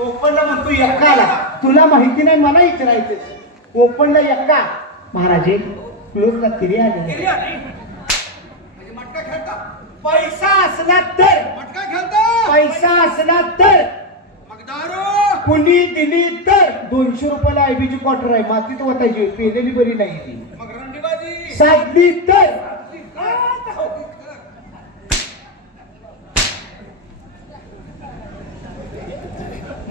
ओपनला म्हणतो एकाला. तुला माहिती नाही मला विचारायचं. ओपनला एका महाराजे क्लोजला तिरी आले. म्हणजे मटका खेळता. पैसा असला तर मटका खेळता. पैसा असला तर मग दारू कुणी दिली तर 200 रुपयाला आयबीची क्वार्टर आहे. मातीत वाटायची पेलेली बरी नाही ती. मग रंडीबाजी साधली तर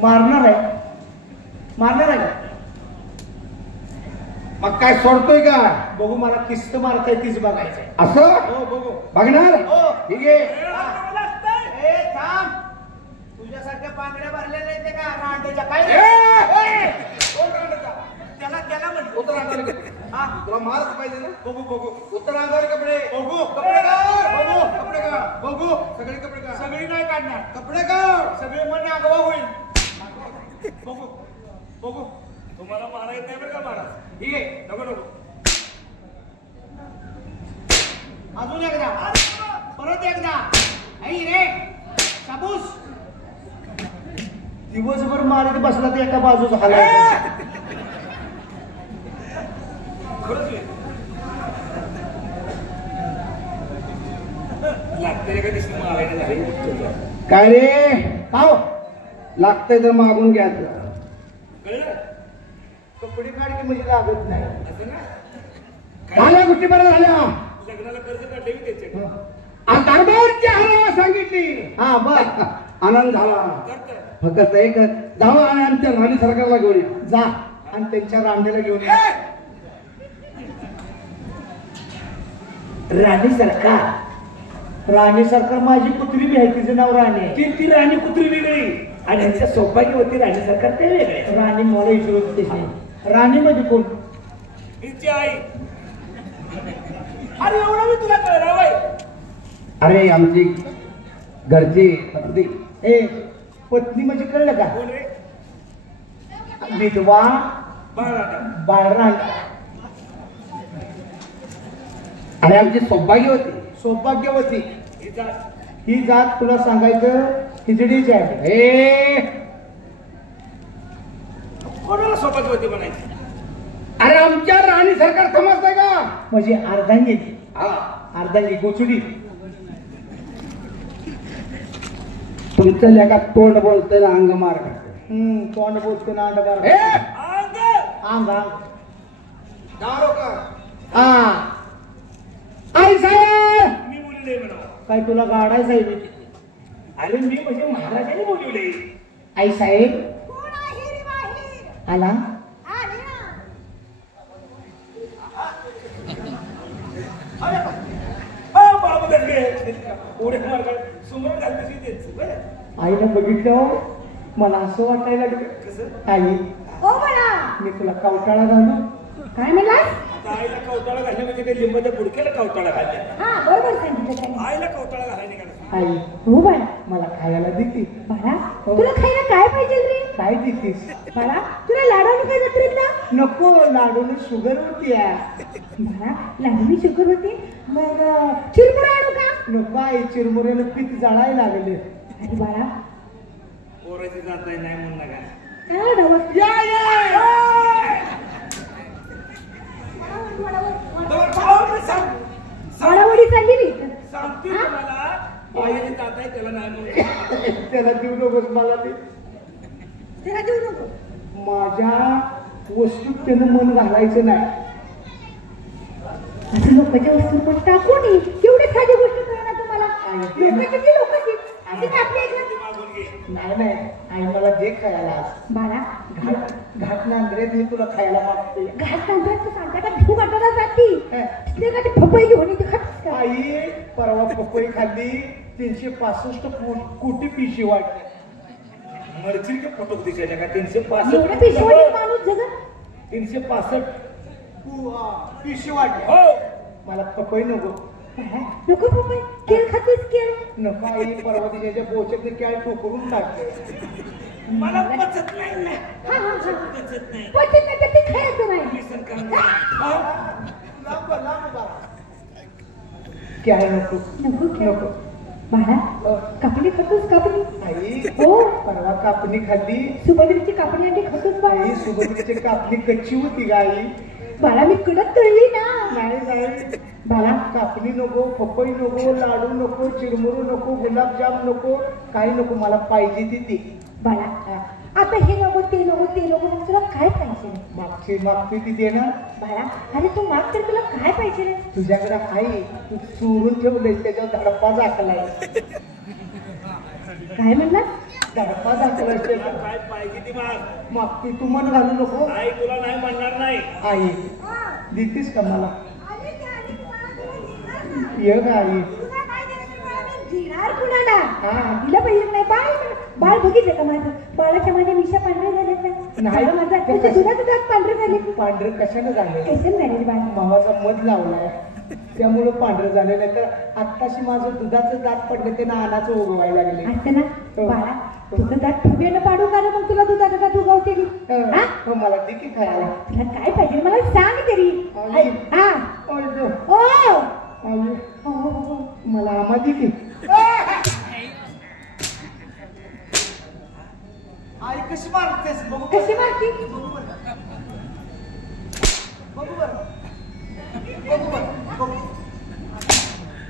मारणार आहे. मारणार आहे. मग काय सोडतोय का? बघू मला किस्त मारताय तीच बघायचंय. असं हो बघू. बघणार. हो. ठीक आहे. ए थांब. तुझ्यासारख्या पांगड्या भरलेल्या आहेत ते का रांडेच्या काय कोण रांडचा? त्याला त्याला म्हणतो. उत्तर अंगावर हा तुला मारच पाहिजे ना. बघू बघू उत्तर अंगावर कपडे. बघू. कपडे काढ. बघू. कपडे काढ. बघू. सगळे कपडे काढ. सगळी नाही काढणार. कपडे काढ. सगळे मन आगवा होईल. बघू बघू. तुम्हाला मारा येत नाही बरं का महाराज. ठीक आहे. नको नको. अजून एकदा. परत एकदा. आई रे शाबूस. दिवसभर मारीत बसला तर एका बाजूच हालायचं. खरंच लागते का दिसली मारायला झाली. काय रे? खाओ. लागतंय तर मागून घ्यायचं. कळलं कपडे काढ की म्हणजे लागत नाही. असं ना. झाल्या गोष्टी बऱ्या झाल्या. लग्नाला कर्ज काढले मी त्याचे. दरबारची हवा सांगितली. हा बर. आनंद झाला. करतोय. फक्त एक जावा आणि आमच्या राणी सरकारला घेऊन या. जा आणि त्यांच्या रांडेला घेऊन ये. राणी सरकार. राणी सरकार माझी कुत्री बी आहे. तिचं नाव राणी आहे. ती राणी कुत्री वेगळी आणि यांच्या सौभाग्यवती राणी सरकार ते वेगळे. राणी मला विचारत नाही. राणी म्हणजे कोण? हिची आई. अरे एवढं मी तुला कळलं बाई. अरे आमची घरची पत्नी. ए पत्नी म्हणजे कळलं का? कोण रे? विधवा बाळराजा. बाळराण. आणि आमची सौभाग्यवती. सौभाग्यवती. हिचा ही जात तुला सांगायचं खिचडीची आहे. हे कोणाला सौभाग्यवती म्हणायची? अरे आमच्या राणी सरकार समजतंय का? म्हणजे अर्धांगी. हा. अर्धांगी गोचुडी. तुमचं लेखा तोंड बोलतंय ना अंग मार खाते. तोंड बोलतो ना अंड बार. हे अंग. अंग अंग. दारो का? हा आई साहेब. मी बोलले म्हणा. काय तुला गाडायचं आहे मी? अरे मी म्हणजे महाराजांनी बोलवले. आई साहेब कोण आहे रे बाहेर? आला. आले ना. हा बाबा धरले. उड्या मारला. सुमर घालते त्यांचं बरं. आईला बघितलं मला असं वाटायला लागलं. कसं? आई ओ म्हणा. मी तुला कवटाळा घालू. काय म्हणलास? आता आईला कवटाळा घालणे म्हणजे ते लिंबाच्या बुडक्याला कवटाळा घालणे. हा बरोबर सांगितलं त्याने. आईला कवटाळा घालायला निघाला. आई हो बाळा. मला खायला देते. बाळा तुला खायला काय पाहिजे रे? काय देतीस? बाळा तुला लाडू काय जत्रेतला? नको लाडूला शुगर होती. बाळा लाडूनी शुगर होते. मग चिरमुरा आणू का? नको आई चिरमुऱ्याला पीठ जाळायला लागले. अरे बाळा पोराची जात नाही म्हणून नका. काय नवस? वडावडी चालली रे. सांगते तुम्हाला बाहेर जात आहे त्याला नाही म्हणून. त्याला देऊ नकोस मला ते. त्याला देऊ नको. माझ्या वस्तूत त्यानं मन घालायचं नाही. असं लोकांच्या वस्तू पण टाकू नये. एवढी साधी गोष्ट करा तुम्हाला. लोकांची ती लोकांची. ती काय आपल्या इकडे? मागून घे. नाही नाही आई मला दे खायला आज. बाळा घाट नांदरे दे तुला खायला मागते. घास तांदळाचं सांगता का भिऊ वाटायला जाती. तिथे का ते पपई घेऊन येते खातीस का? आई परवा पपई खाल्ली 365 कोटी पिशी वाटली. मरची के फोटो दिसायच्या का 365 एवढ्या पिशवाडी माणूस जगत. 365 पिशी वाटली. हो. मला पपई नको. नको पपई. केळ खातीस केळ. नको आई परवा तिच्या बोचत काय ठोकरून टाकते. मला पचत नाही ना. हा हा हा. पचत नाही. पचत नाही तर ते खायचं नाही. व्यसन करणार. लांब लांब बाळा. काय नको नको नको. बाळा कापडी खातोस कापडी? आई हो कापणी खाल्ली. सुभद्रेची कापणी अंडी खातोच बाळा. आई सुभद्रेची कापणी कच्ची होती गाई. बाळा मी कडक तळली ना. नाही बाळा कापणी नको, पपई नको, लाडू नको, चिरमुरू नको, गुलाबजाम नको, काही नको. मला पाहिजे ती. बाळा आता हे नको ते नको ते नको मग तुला काय पाहिजे? मागते ती देणार. बाळा अरे तू माग तर तुला काय पाहिजे रे? तुझ्याकडे आई तू चोरून ठेवलंय त्याच्यावर धडपा दाखलाय. काय म्हणला? धडपा दाखलाय त्याच्यावर. काय पाहिजे ती माग. मागते तू मन घालू नको. आई तुला नाही म्हणणार नाही. आई देतीस का मला? ये ग आई. घेणार कुणाला? हा. तिला पाहिजे नाही. बाळ बघितलं का माझं? बाळाच्या माझ्या मिशा पांढऱ्या झाल्यात ना. नाही. माझा दुधाचं दात पांढरे झाले. पांढरं कशाने झालं? कशाने झाले बाळ? भावाचा मध लावलाय त्यामुळे पांढरं झालेलं आहे. तर आत्ताशी माझं दुधाचं दात पडलं ते नानाचं उगवायला लागले. असं ना बाळा तुझं दात फुग्यानं पाडू का रे? मग तुला दुधाचं दात उगवते मी. हा? हो, मला देखील खायला. तुला काय पाहिजे मला सांग तरी. आई. हा आई, ओ आई, हो. मला आम्हा देखील. आई कशी मारतेस बघू. कशी मारती? बघू बरं. बघू.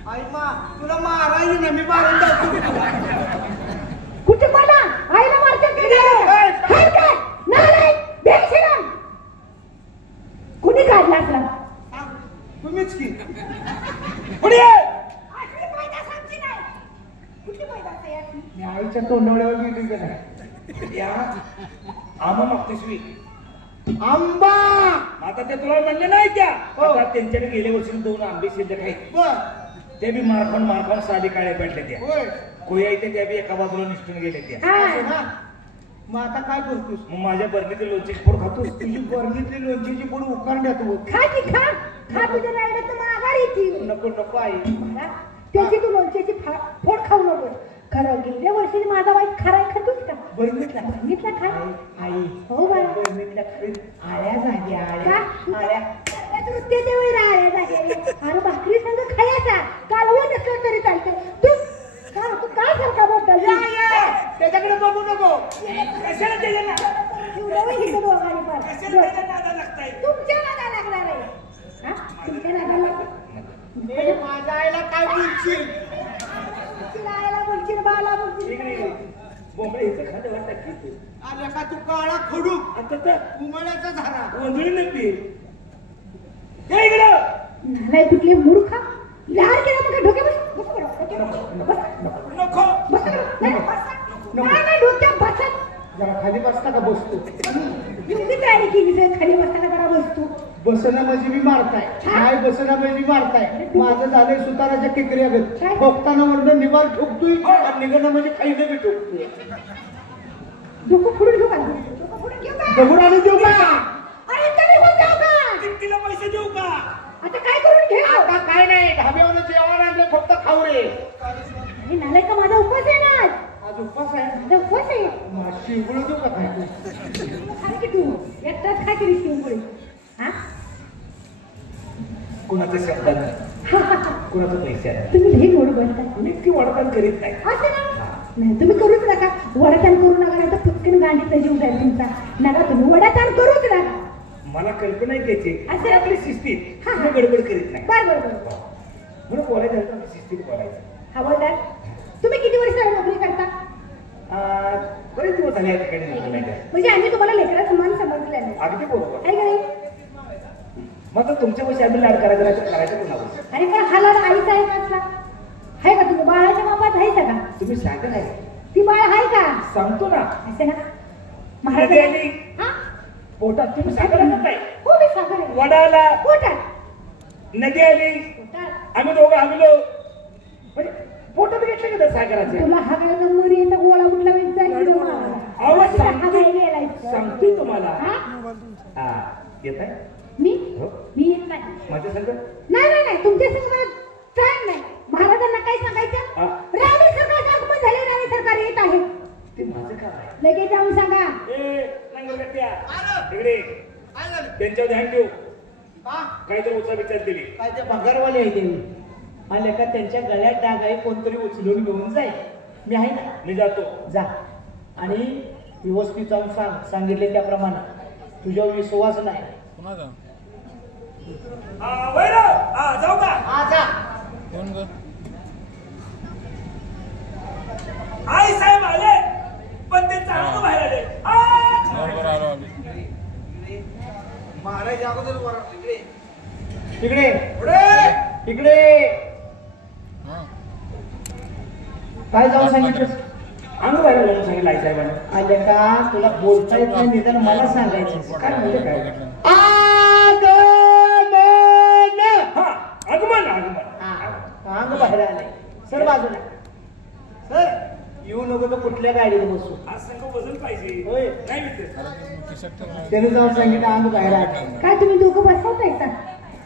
आई तुला मारायला ना मी मारून टाकतो. कुठे मला आईला मारतात का? नाही बेशरम. कुणी काढला असला? तुम्हीच की. पुढे असली पैदास आमची नाही. कुठली पैदास आहे याची? मी आईच्या तोंडावर गेली की नाही. या आम्हा मागतेस मी. आंबा. आता ते तुला म्हणले नाही त्या. हो. आता त्यांच्याकडे गेल्या वर्षी 2 आंबे शिल्लक आहेत. बर. ते बी मारखाऊन साधी काळे पडले त्या. होय. कोया इथे त्या बी एका बाजूला निसटून गेले त्या. असं हा. ना. मग आता काय करतोस? मग माझ्या बरणीतील लोणची फोड खातोस. तुझी बरणीतली लोणचीची पुढे उकारण्यात होत. खा की खा. खा तुझ्या राहिलं तर माघार येते. नको आई. मला त्याची तू लोणच्याची फोड खाऊ नको. खरं गेल्या वर्षी माझा वाईट खराय खातोस का? बरणीतला बघितला खा. आई हो बाळा. बरणीतल्या खाली आळ्या झाल्या. आळ्या. नृत्याच्या वेळी राहायला झाले. अरे भाकरी संग खायचा कालवण नसलं तरी चालतं. तू काय सारखा बोलतोय? त्याच्याकडे बघू नको. कशाला त्याच्या नादा लागताय? तुमच्या नादा लागणार आहे. हा? तुमच्या नादा लागणार. हे माझ्या आईला काय बोलशील? तिला आईला बोलशील बाला बोलशील. बोंबडे इथं खाते वाटतात की तू. आल्या का तू काळा खडू आता तर उमळ्याचा झाला. वंजळी नक्की या इकडं. नाही कुठले मूर्खा लार केला मग डोक्या बस. नको. नाही डोक्यात बसत. जरा खाली बसता का? बसतो. एवढी तयारी केली तर खाली बसताना करा बसतो. बसना म्हणजे मी मारताय. काय बसना म्हणजे मारताय. माझं झालंय सुताराच्या किकऱ्यागत. ठोकताना म्हणलं निवार ठोकतोय आणि निघणं म्हणजे खाईने बी ठोकतोय. डोकं फोडून घेऊ का? डोकं फोडून घेऊ का? दगड आणून देऊ का? अरे तरी होऊन जाऊ का? तिला पैसे देऊ का? आता काय करून घे? आता काय नाही. ढाब्यावर जेवण आणलं फक्त खाऊ रे. अरे नालाय का माझा उपवास आहे ना आज. आज उपवास आहे. माझा उपवास आहे. शिवगुळ देऊ का? काय खा की तू एकटाच खा की शिवपुरी. हा कुणाचं शब्द कुणाचं पैसे आहे. तुम्ही लई गोड बोलता. मी इतकी वडपान करीत नाही. असं ना नाही तुम्ही करूच नका. वडाताण करू नका नाही तर पटकन गांडीचा जीव जाईल तुमचा. नका तुम्ही वडाताण करूच नका. मला कल्पना आहे त्याची. असं आपली शिस्तीत हा. मी गडबड करीत नाही. बरं म्हणून बोलायचं झालं तर शिस्तीत बोलायचं. हवालदार तुम्ही किती वर्ष नोकरी करता? बरेच दिवस झाले या ठिकाणी नोकरी नाही. म्हणजे आम्ही तुम्हाला लेकरा समान समजले नाही. अगदी बरोबर. आहे का नाही? मग तर तुमच्या पैसे आम्ही लाड करायचं नाही तर करायचं पण हवं. अरे पण हा लाड आईचा आहे का असला? आहे का तुम्ही बाळाच्या बापात आहे का? तुम्ही सांगा नाही. ती बाळ आहे का? सांगतो ना. असे ना नदी आली हा पोटात. तुम्ही सांगा ना काय. हो मी सांगणार आहे. वडाला पोटात नदी आली. पोटात आम्ही दोघं हविलो म्हणजे पोटात घेतलं का सागराचे. तुला हागायला नंबर येता गोळा उठला वेळ जाईल आवाज सांगतोय तुम्हाला. हा येत आहे. मी हो. मी येत नाही. माझ्या संग नाही तुमच्या संग टाइम नाही. महाराजांना काय सांगायचं? हा. राणी सरकारचं आगमन झाले. राणी सरकार येत आहे. ते माझं काय आहे. लगेच जाऊन सांगा. नंगरगट्ट्या इकडे त्यांच्यावर ध्यान ठेव. काहीतरी उचल विचार दिली. काय ते भंगारवाले आहे ते. आले का त्यांच्या गळ्यात डाग आहे. कोणतरी उचलून घेऊन जाईल. मी आहे ना. मी जातो. जा. आणि व्यवस्थित जाऊन सांगितले त्याप्रमाणे. तुझ्यावर विश्वास नाही. जाऊ का? हा जा. आई साहेब आले पण ते चालू बाहेर आले. महाराज अगोदर इकडे इकडे काय जाऊन सांगितलं? अंग बाहेर म्हणून सांगितलं आई साहेबांनी. आले का तुला बोलता येत नाही निदान मला सांगायचं काय म्हणजे काय? आगमन अंग बाहेर आले. सर बाजूला सर. येऊ नको तर कुठल्या गाडीत बसू. आज संघ वजन पाहिजे. होय. नाही मित्र त्याने जाऊन सांगितलं अंग बाहेर आले. काय तुम्ही दोघं बसवताय का?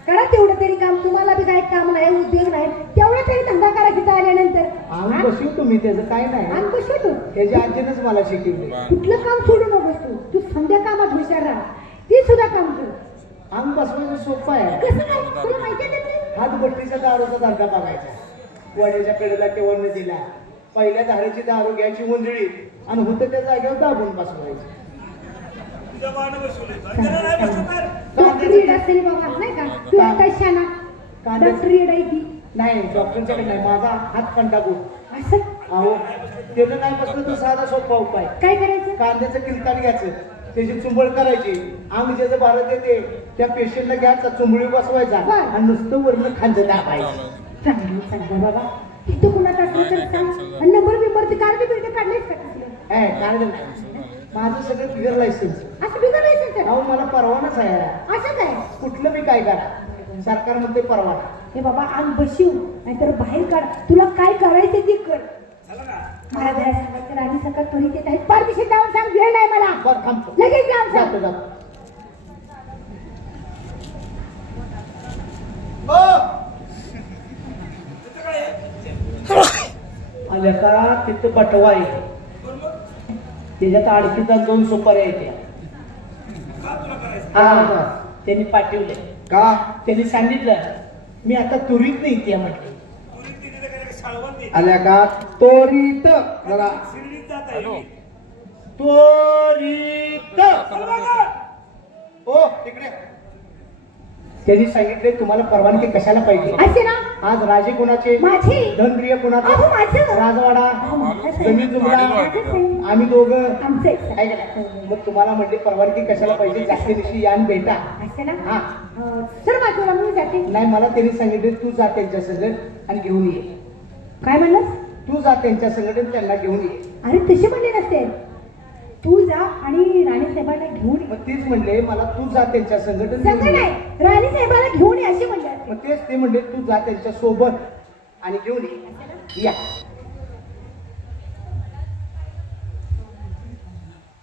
करा तेवढं तरी काम. तुम्हाला बी काही काम नाही, उद्योग नाही, तेवढं तरी धंदा करा तिथं आल्यानंतर. अंग बसू तुम्ही त्याचं काय नाही. आणि कशी तू त्याच्या आजीनच मला शिकवले. कुठलं काम सोडू नकोस तू समजा कामात हुशार राहा. ती सुद्धा काम कर. अंग बसवायचं सोपं आहे. कसं काय तुला माहिती आहे ते? हात बट्टीचा दारूचा धंदा बघायचा. वड्याच्या कडेला केवळ दिला. पहिल्या धारेची दारू घ्यायची मुंजळी आणि होतं त्या जागेवर दाबून बसवायचं. तुझ्या वाहन बसवले त्याला नाही बसवणार. डॉक्टर येड असेल बाबा नाही का? तू आता शाना डॉक्टर येड आहे ती. नाही डॉक्टरच्याकडे नाही. माझा हात पण टाकू. असं अहो त्याचं नाही बसलं तर साधा सोपा उपाय. काय करायचं? कांद्याचं किलकाट घ्यायचं. त्याची चुंबळ करायची. अंग ज्याचं भारत येते त्या पेशंटला घ्यायचा चुंबळी बसवायचा आणि नुसतं वरण खांदं दाबायचं. चांगलं चांगलं बाबा. तिथं कुणाचं असलं तर सांग. आणि नंबर बिंबर ते कार्ड बिर्ड काढलेच का कसले? कार्ड नाही. माझं सगळं बिगर लायसन्स. असं बिघडायचं तर अहो मला परवानाच आहे. असं काय? कुठलं बी काय करा सरकार म्हणते परवाना. हे बाबा अंग बशिव नाहीतर बाहेर काढ. तुला काय करायचं ते कर. झालं का? मला जरा सांगायचं राणी सकाळ त्वरित येत आहेत. परदेशात जाऊन सांग. वेळ नाही मला. बरं थांबतो. लगेच जाऊन सांग. जातो जातो. तिथं काय आहे? आल्या का तिथं बटवा आहे. बरोबर. त्याच्यात आणखीचा 2 सुपाऱ्या येत्या. का तुला करायचं? हा त्यांनी पाठवले. का त्यांनी सांगितलं मी आता तुरीत नाही त्या म्हटले. तुरी तिथे काय शाळवण दे. आल्या का त्वरित जरा शिर्डीत जात आहे. त्वरित. चल बघा. ओ तिकडे. त्यांनी सांगितले तुम्हाला परवानगी कशाला पाहिजे. असे ना आज राजे कुणाचे? माझी. धनप्रिय कुणाचे? अहो माझं. राजवाडा माझं. जमीन जुमला माझंच आहे. आम्ही दोघं. आमचं आहे. आहे का नाही? मग तुम्हाला म्हटले परवानगी कशाला पाहिजे. जास्ती दिवशी यान भेटा. असे ना हा. सर बाजूला मी जाते. नाही मला त्यांनी सांगितले तू जा त्यांच्या संगत आणि घेऊन ये. काय म्हणलास? तू जा त्यांच्या संगत आणि त्यांना घेऊन ये. अरे तसे म्हणले नसते. तू जा आणि राणी साहेबांना घेऊन ये. मग तेच म्हणले मला तू जा त्यांच्या संगत आणि सगळं घेऊन ये. नाही राणी साहेबांना घेऊन ये असे म्हणले असते. मग तेच ते म्हणले तू जा त्यांच्या सोबत आणि घेऊन ये. या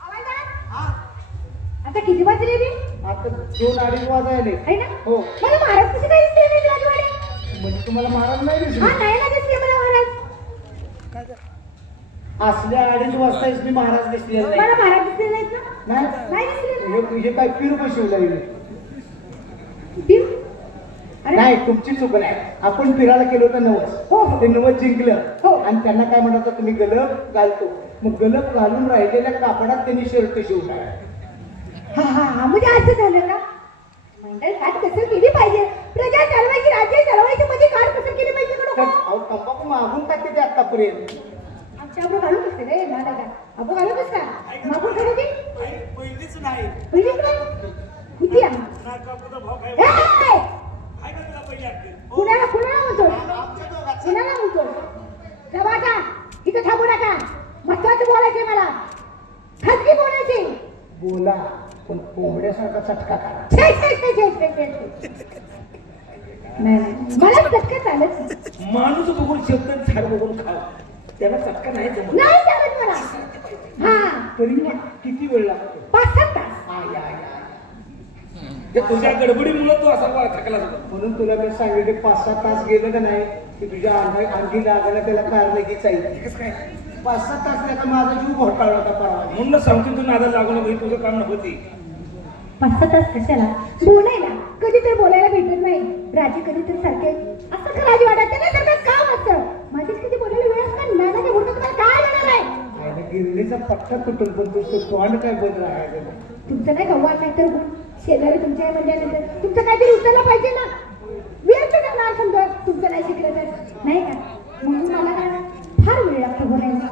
आवाज आला? आता किती वाजले रे? आता 2-2:30 वाजायले. आहे ना? हो. मला महाराज कसे काय दिसले नाही राजवाडे? म्हणजे तुम्हाला महाराज नाही दिसले? हा नाही ना दिसले मला महाराज. असल्या 2:30 वाजता मी महाराज दिसले मला नाही. महाराज दिसले नाहीत ना? नाही नाही दिसले. हे काय पीर बसवलं पिऊ? अरे नाही तुमची चूक नाही. आपण फिरायला गेलो होतं नवस. हो, हो. ते नवस जिंकलं. हो. आणि त्यांना काय म्हणत होतं तुम्ही गलप घालतो. मग गलप घालून राहिलेल्या कापडात त्यांनी शर्ट शिवला. हा हा हा म्हणजे असं झालं का? मंडळ काट कसं केली पाहिजे. प्रजा चालवायची राज्य चालवायचं म्हणजे काट कसं केली पाहिजे का नको? अहो तंबाखू मागून टाकते ते आतापर्यंत. आमच्या अब्रू घालून कसं रे मला का अब्रू घालून कस का मागून खरं ती पहिलीच नाही. पहिली काय किती आहे? नाकापुता भाव काय ए! आहे का तुला पहिली अक्कल? कुणाला कुणाला म्हणतो कुणाला म्हणतो जवाचा इथं थांबू नका. महत्वाचं बोलायचंय मला. खाजगी बोलायचे. बोला पण कोंबड्यासारखा चटका करा. छे, छे, छे, छे, छे, छे. नाही नाही. मला चटका चालत नाही. माणूस बघून शेवट झाड बघून खाव त्याला चटका नाही जमत. नाही चालत मला. हा तरी मग किती वेळ लागतो? 5-7 तास. ते तुझ्या गडबडीमुळे तो असा वाळ थकला जातो. म्हणून तुला मी सांगितले 5-7 तास गेलं का नाही की तुझ्या अंगी लागायला त्याला कारण लगेच आहे. कसं काय 5-7 तास नाही का माझा जीव घोटाळला होता परवा. म्हणून सांगतो तू नादाला लागू नको. हे तुझं काम नव्हती. 5-7 तास कशाला बोलायला? कधी तर बोलायला भेटत नाही. राजे कधी तर सारखे असं का राजवाडा त्याला सारखं काम असतं. माझीच कधी बोलायला वेळ असणार. नानाच्या बोलणं तुम्हाला काय येणार आहे? गिरणीचा पट्टा तुटून पण तुझं तोंड काय बदल आहे तुमचं काय गव्हा नाही तर गुण शेजारी तुमच्या आहे म्हणल्यानंतर तुमचं काहीतरी उचललं पाहिजे ना व्यर्थ जाणार समजा तुमचं नाही शिकलं तर नाही का म्हणून मला काय फार वेळ लागतो बोलायला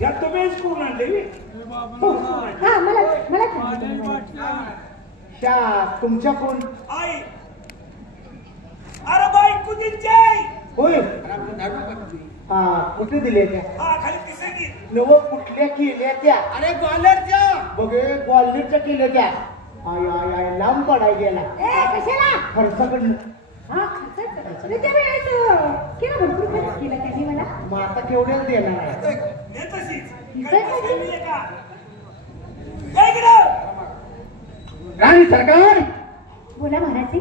या तुम्हीच कोण आणले हो हा मला मला सांगा. शा तुमच्या कोण आई अरे बाई कुदिंचे होय हा कुठे दिले त्या हा खाली दिसे की नव कुठल्या केल्या त्या अरे ग्वाल्हेरच्या बघे ग्वाल्हेरच्या केल्या त्या आय आय आय लांब पडाय गेला ए कशाला खर्चाकडनं हा त्या वेळेस केला भरपूर खर्च केला त्यांनी मला मग आता केवढ्याच देणार आहे हे तशीच काय काही पाहिजे? मिळेल का काय केलं राणी सरकार बोला महाराज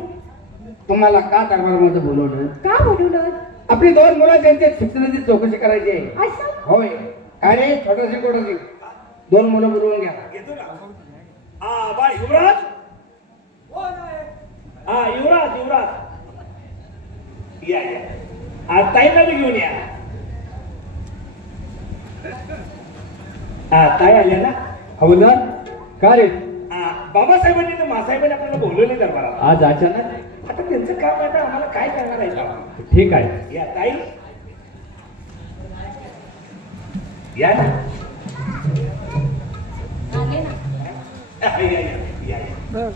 तुम्हाला का दरबारामध्ये बोलवलं का बोलवलं आपली 2 मुलं त्यांच्या शिक्षणाची चौकशी करायची आहे असं होय काय रे छोटाशी कोटाशी 2 मुलं बोलवून घ्या घेतो ना हा बाय युवराज हा युवराज युवराज या या आज ताईला बी घेऊन या हा ताई आल्या ना हवलदार का रे हा बाबासाहेबांनी तर मासाहेबांनी आपल्याला बोलवले दरबाराला आज अचानक आता त्यांचं काम आहे तर आम्हाला काय करणार आहे का? ठीक आहे या ताई या ना आले ना या, या, या, या.